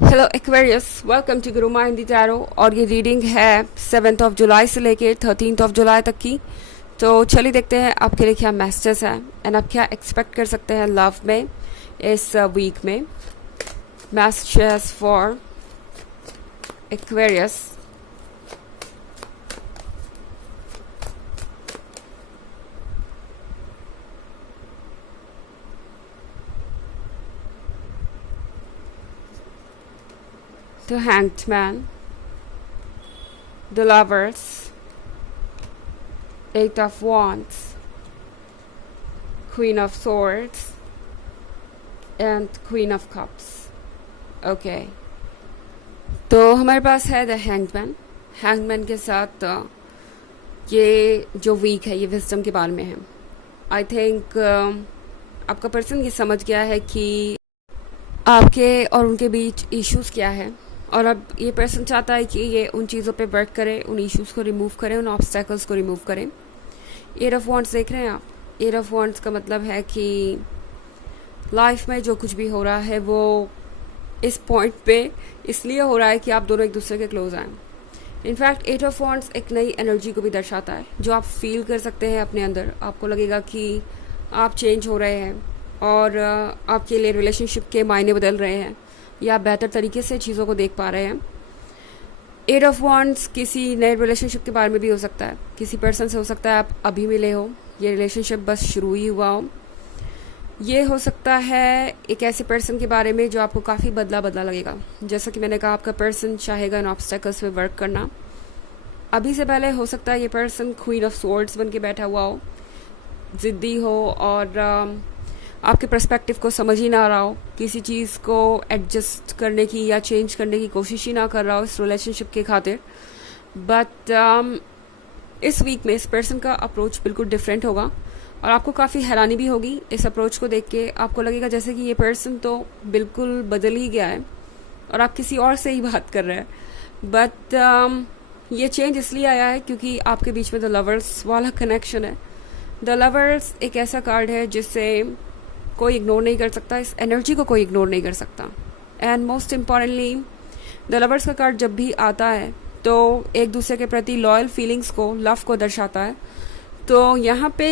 Hello Aquarius, welcome to Guru माइंडी tarot. और ये reading है 7 जुलाई से लेके 13 जुलाई तक की। तो चलिए देखते हैं आपके लिए क्या मैसेजेस हैं एंड आप क्या एक्सपेक्ट कर सकते हैं लव में इस वीक में। Messages for Aquarius. The Hanged Man, The Lovers, Eight of Wands, Queen of Swords, and Queen of Cups. Okay. तो हमारे पास है द हैंगमैन। हैंगमैन के साथ ये जो वीक है ये विजडम के बारे में है। आई थिंक आपका पर्सन ये समझ गया है कि आपके और उनके बीच इश्यूज क्या है, और अब ये पर्सन चाहता है कि ये उन चीज़ों पे वर्क करे, उन इश्यूज को रिमूव करे, उन ऑब्स्टेकल्स को रिमूव करे। एट ऑफ वॉन्ड्स देख रहे हैं आप। एट ऑफ वॉन्ड्स का मतलब है कि लाइफ में जो कुछ भी हो रहा है वो इस पॉइंट पे इसलिए हो रहा है कि आप दोनों एक दूसरे के क्लोज आए। इनफैक्ट एट ऑफ वॉन्ड्स एक नई एनर्जी को भी दर्शाता है जो आप फील कर सकते हैं अपने अंदर। आपको लगेगा कि आप चेंज हो रहे हैं और आपके लिए रिलेशनशिप के मायने बदल रहे हैं या बेहतर तरीके से चीज़ों को देख पा रहे हैं। एट ऑफ वॉन्ड्स किसी नए रिलेशनशिप के बारे में भी हो सकता है। किसी पर्सन से हो सकता है आप अभी मिले हो, ये रिलेशनशिप बस शुरू ही हुआ हो। ये हो सकता है एक ऐसे पर्सन के बारे में जो आपको काफ़ी बदला बदला लगेगा। जैसा कि मैंने कहा, आपका पर्सन चाहेगा इन ऑब्स्टेकल्स पे वर्क करना। अभी से पहले हो सकता है ये पर्सन क्वीन ऑफ स्वॉर्ड्स बन के बैठा हुआ हो, ज़िद्दी हो और आपके पर्सपेक्टिव को समझ ही ना रहा हो, किसी चीज़ को एडजस्ट करने की या चेंज करने की कोशिश ही ना कर रहा हो इस रिलेशनशिप के खातिर। बट इस वीक में इस पर्सन का अप्रोच बिल्कुल डिफरेंट होगा और आपको काफ़ी हैरानी भी होगी इस अप्रोच को देख के। आपको लगेगा जैसे कि ये पर्सन तो बिल्कुल बदल ही गया है और आप किसी और से ही बात कर रहे हैं। बट ये चेंज इसलिए आया है क्योंकि आपके बीच में द लवर्स वाला कनेक्शन है। द लवर्स एक ऐसा कार्ड है जिससे कोई इग्नोर नहीं कर सकता, इस एनर्जी को कोई इग्नोर नहीं कर सकता। And most importantly the lovers का कार्ड जब भी आता है तो एक दूसरे के प्रति लॉयल फीलिंग्स को, लव को दर्शाता है। तो यहाँ पे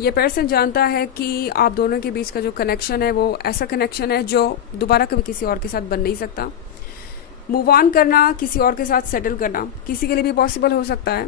ये पर्सन जानता है कि आप दोनों के बीच का जो कनेक्शन है वो ऐसा कनेक्शन है जो दोबारा कभी किसी और के साथ बन नहीं सकता। मूव ऑन करना, किसी और के साथ सेटल करना किसी के लिए भी पॉसिबल हो सकता है,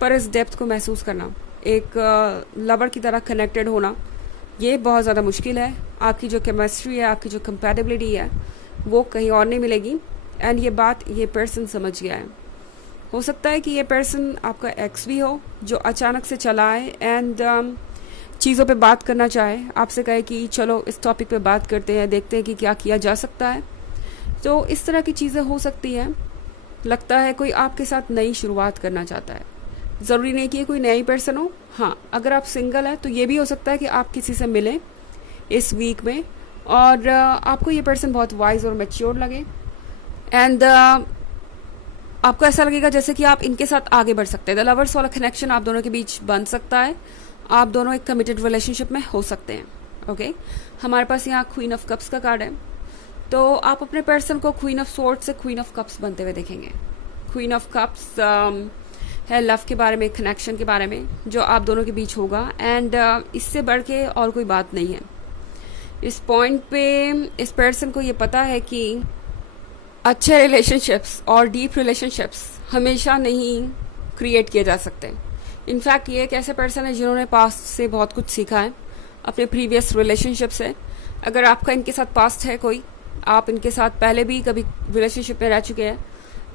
पर इस डेप्थ को महसूस करना, एक लवर की तरह कनेक्टेड होना, ये बहुत ज़्यादा मुश्किल है। आपकी जो केमिस्ट्री है, आपकी जो कंपैटिबिलिटी है वो कहीं और नहीं मिलेगी। एंड ये बात ये पर्सन समझ गया है। हो सकता है कि ये पर्सन आपका एक्स भी हो जो अचानक से चला आए एंड चीज़ों पे बात करना चाहे, आपसे कहे कि चलो इस टॉपिक पे बात करते हैं, देखते हैं कि क्या किया जा सकता है। तो इस तरह की चीज़ें हो सकती हैं। लगता है कोई आपके साथ नई शुरुआत करना चाहता है। ज़रूरी नहीं कि कोई नई पर्सन हो। हाँ, अगर आप सिंगल है तो ये भी हो सकता है कि आप किसी से मिलें इस वीक में और आपको ये पर्सन बहुत वाइज और मैच्योर लगे एंड आपको ऐसा लगेगा जैसे कि आप इनके साथ आगे बढ़ सकते हैं। द लवर्स वाला कनेक्शन आप दोनों के बीच बन सकता है। आप दोनों एक कमिटेड रिलेशनशिप में हो सकते हैं। ओके, हमारे पास यहाँ क्वीन ऑफ कप्स का कार्ड है। तो आप अपने पर्सन को क्वीन ऑफ स्वॉर्ड से क्वीन ऑफ कप्स बनते हुए देखेंगे। क्वीन ऑफ कप्स है लव के बारे में, कनेक्शन के बारे में जो आप दोनों के बीच होगा एंड इससे बढ़ के और कोई बात नहीं है। इस पॉइंट पे इस पर्सन को ये पता है कि अच्छे रिलेशनशिप्स और डीप रिलेशनशिप्स हमेशा नहीं क्रिएट किए जा सकते। इनफैक्ट ये एक ऐसे पर्सन है जिन्होंने पास्ट से बहुत कुछ सीखा है अपने प्रीवियस रिलेशनशिप से। अगर आपका इनके साथ पास्ट है कोई, आप इनके साथ पहले भी कभी रिलेशनशिप में रह चुके हैं,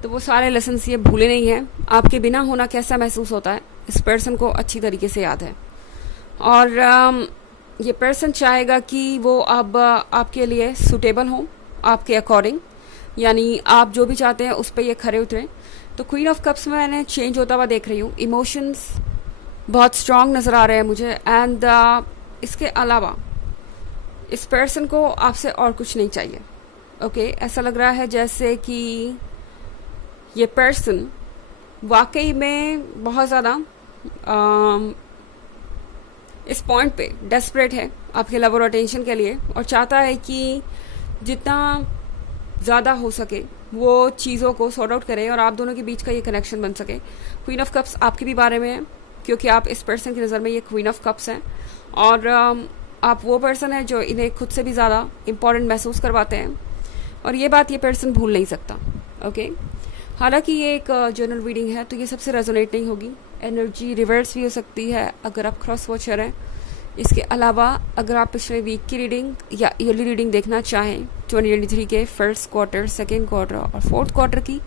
तो वो सारे लेसन्स ये भूले नहीं हैं। आपके बिना होना कैसा महसूस होता है इस पर्सन को अच्छी तरीके से याद है। और ये पर्सन चाहेगा कि वो अब आपके लिए सूटेबल हो, आपके अकॉर्डिंग, यानी आप जो भी चाहते हैं उस पर ये खरे उतरें। तो क्वीन ऑफ कप्स में मैंने चेंज होता हुआ देख रही हूँ। इमोशंस बहुत स्ट्रांग नज़र आ रहे हैं मुझे एंड इसके अलावा इस पर्सन को आपसे और कुछ नहीं चाहिए। ओके, ऐसा लग रहा है जैसे कि ये पर्सन वाकई में बहुत ज़्यादा इस पॉइंट पे डेस्परेट है आपके लव और अटेंशन के लिए और चाहता है कि जितना ज़्यादा हो सके वो चीज़ों को सॉर्ट आउट करें और आप दोनों के बीच का ये कनेक्शन बन सके। क्वीन ऑफ कप्स आपके भी बारे में है, क्योंकि आप इस पर्सन की नज़र में ये क्वीन ऑफ कप्स हैं और आप वो पर्सन है जो इन्हें खुद से भी ज़्यादा इम्पोर्टेंट महसूस करवाते हैं और ये बात ये पर्सन भूल नहीं सकता। ओके, हालांकि ये एक जनरल रीडिंग है तो ये सबसे रेजोनेट नहीं होगी, एनर्जी रिवर्स भी हो सकती है अगर आप क्रॉस वॉचर हैं। इसके अलावा अगर आप पिछले वीक की रीडिंग या ईयरली रीडिंग देखना चाहें 2023 के फर्स्ट क्वार्टर, सेकेंड क्वार्टर और फोर्थ क्वार्टर की,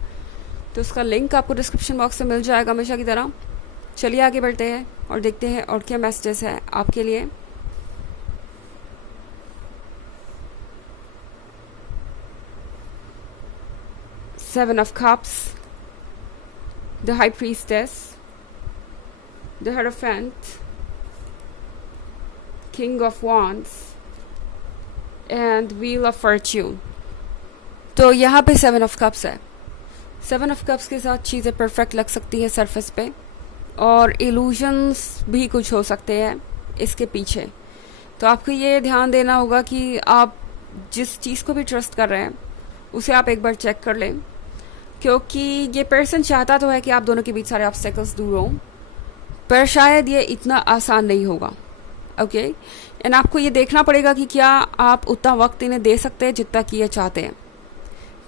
तो उसका लिंक आपको डिस्क्रिप्शन बॉक्स में मिल जाएगा हमेशा की तरह। चलिए आगे बढ़ते हैं और देखते हैं और क्या मैसेजेस है आपके लिए। Seven of Cups, the High Priestess, the Hierophant, King of Wands and Wheel of Fortune। तो यहाँ पे सेवन ऑफ कप्स है। सेवन ऑफ कप्स के साथ चीज़ें परफेक्ट लग सकती है सरफेस पे और इल्यूजन्स भी कुछ हो सकते हैं इसके पीछे। तो आपको ये ध्यान देना होगा कि आप जिस चीज़ को भी ट्रस्ट कर रहे हैं उसे आप एक बार चेक कर लें, क्योंकि ये पर्सन चाहता तो है कि आप दोनों के बीच सारे ऑब्स्टेकल्स दूर हों, पर शायद ये इतना आसान नहीं होगा। ओके, एंड आपको ये देखना पड़ेगा कि क्या आप उतना वक्त इन्हें दे सकते हैं जितना कि ये चाहते हैं,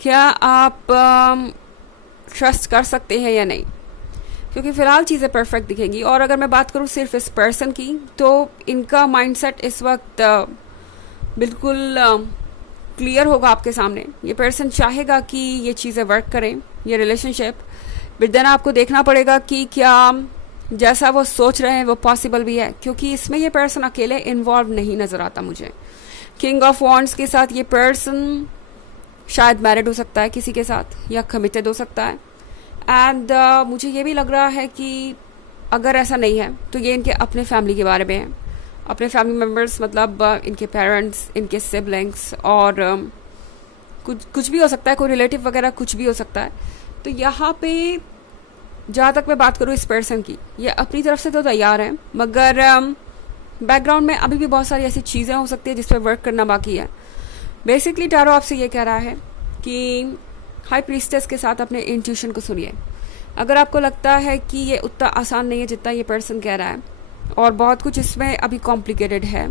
क्या आप ट्रस्ट कर सकते हैं या नहीं, क्योंकि फ़िलहाल चीज़ें परफेक्ट दिखेंगी। और अगर मैं बात करूँ सिर्फ इस पर्सन की, तो इनका माइंडसेट इस वक्त बिल्कुल क्लियर होगा आपके सामने। ये पर्सन चाहेगा कि ये चीज़ें वर्क करें, ये रिलेशनशिप, बट देन आपको देखना पड़ेगा कि क्या जैसा वो सोच रहे हैं वो पॉसिबल भी है, क्योंकि इसमें ये पर्सन अकेले इन्वॉल्व नहीं नज़र आता मुझे। किंग ऑफ वॉन्ड्स के साथ ये पर्सन शायद मैरिड हो सकता है किसी के साथ या कमिटेड हो सकता है, एंड मुझे ये भी लग रहा है कि अगर ऐसा नहीं है तो ये इनके अपने फैमिली के बारे में है, अपने फैमिली मेम्बर्स, मतलब इनके पेरेंट्स, इनके सिबलिंग्स और कुछ भी हो सकता है, कोई रिलेटिव वगैरह कुछ भी हो सकता है। तो यहाँ पे जहाँ तक मैं बात करूँ इस पर्सन की, ये अपनी तरफ से तो तैयार है, मगर बैकग्राउंड में अभी भी बहुत सारी ऐसी चीज़ें हो सकती है जिस पर वर्क करना बाकी है। बेसिकली टैरो आपसे ये कह रहा है कि हाई प्रीस्टेस के साथ अपने इंट्यूशन को सुनिए। अगर आपको लगता है कि ये उतना आसान नहीं है जितना ये पर्सन कह रहा है और बहुत कुछ इसमें अभी कॉम्प्लिकेटेड है,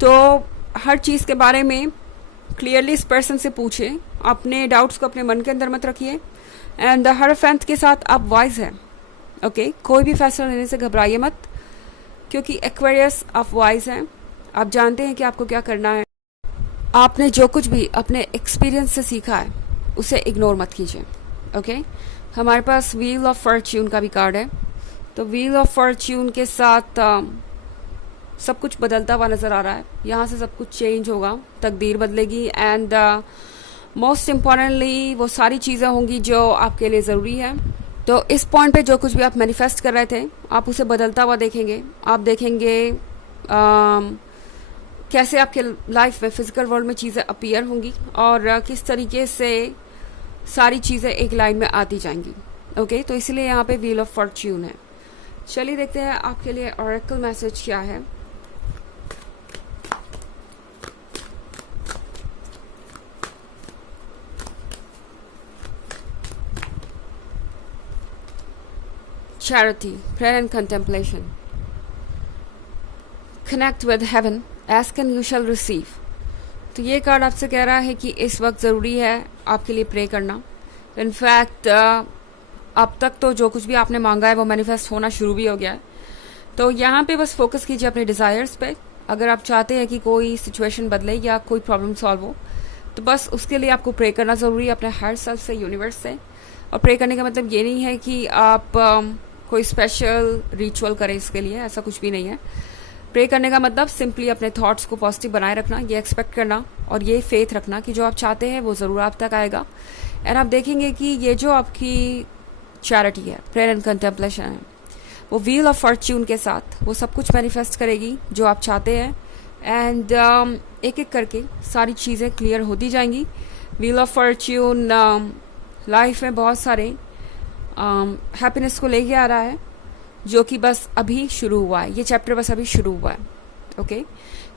तो हर चीज़ के बारे में क्लियरली इस पर्सन से पूछें, अपने डाउट्स को अपने मन के अंदर मत रखिए। एंड द हierophant के साथ आप वाइज हैं। ओके, कोई भी फैसला लेने से घबराइए मत, क्योंकि एक्वेरियस आप वाइज हैं, आप जानते हैं कि आपको क्या करना है। आपने जो कुछ भी अपने एक्सपीरियंस से सीखा है उसे इग्नोर मत कीजिए। ओके, हमारे पास व्हील ऑफ फॉर्च्यून का भी कार्ड है, तो व्हील ऑफ फॉर्च्यून के साथ सब कुछ बदलता हुआ नज़र आ रहा है। यहाँ से सब कुछ चेंज होगा, तकदीर बदलेगी, एंड मोस्ट इम्पॉर्टेंटली वो सारी चीज़ें होंगी जो आपके लिए ज़रूरी है। तो इस पॉइंट पे जो कुछ भी आप मैनिफेस्ट कर रहे थे आप उसे बदलता हुआ देखेंगे। आप देखेंगे कैसे आपके लाइफ में, फिजिकल वर्ल्ड में चीज़ें अपीयर होंगी और किस तरीके से सारी चीज़ें एक लाइन में आती जाएंगी। ओके, तो इसलिए यहाँ पे व्हील ऑफ फॉर्च्यून है। चलिए देखते हैं आपके लिए ऑरेकल मैसेज क्या है। Charity, prayer and contemplation. Connect with heaven, ask and you shall receive. तो ये कार्ड आपसे कह रहा है कि इस वक्त ज़रूरी है आपके लिए प्रे करना। इनफैक्ट अब तक तो जो कुछ भी आपने मांगा है वो मैनिफेस्ट होना शुरू भी हो गया है। तो यहाँ पे बस फोकस कीजिए अपने डिज़ायर्स पे। अगर आप चाहते हैं कि कोई सिचुएशन बदले या कोई प्रॉब्लम सॉल्व हो, तो बस उसके लिए आपको प्रे करना ज़रूरी है अपने हायर सेल्फ से, यूनिवर्स से। और प्रे करने का मतलब ये नहीं है कि आप कोई स्पेशल रिचुअल करें इसके लिए, ऐसा कुछ भी नहीं है। प्रे करने का मतलब सिंपली अपने थॉट्स को पॉजिटिव बनाए रखना, ये एक्सपेक्ट करना और ये फेथ रखना कि जो आप चाहते हैं वो ज़रूर आप तक आएगा। एंड आप देखेंगे कि ये जो आपकी चैरिटी है, प्रेयर एंड कंटेम्पलेशन है, वो व्हील ऑफ फॉर्च्यून के साथ वो सब कुछ मैनिफेस्ट करेगी जो आप चाहते हैं। एंड एक एक करके सारी चीज़ें क्लियर होती जाएंगी। व्हील ऑफ फॉर्च्यून लाइफ में बहुत सारे हैप्पीनेस को लेके आ रहा है, जो कि बस अभी शुरू हुआ है। ये चैप्टर बस अभी शुरू हुआ है। ओके,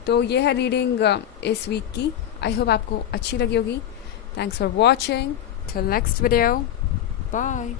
तो ये है रीडिंग इस वीक की। आई होप आपको अच्छी लगी होगी। Thanks for watching. Till next video. Bye.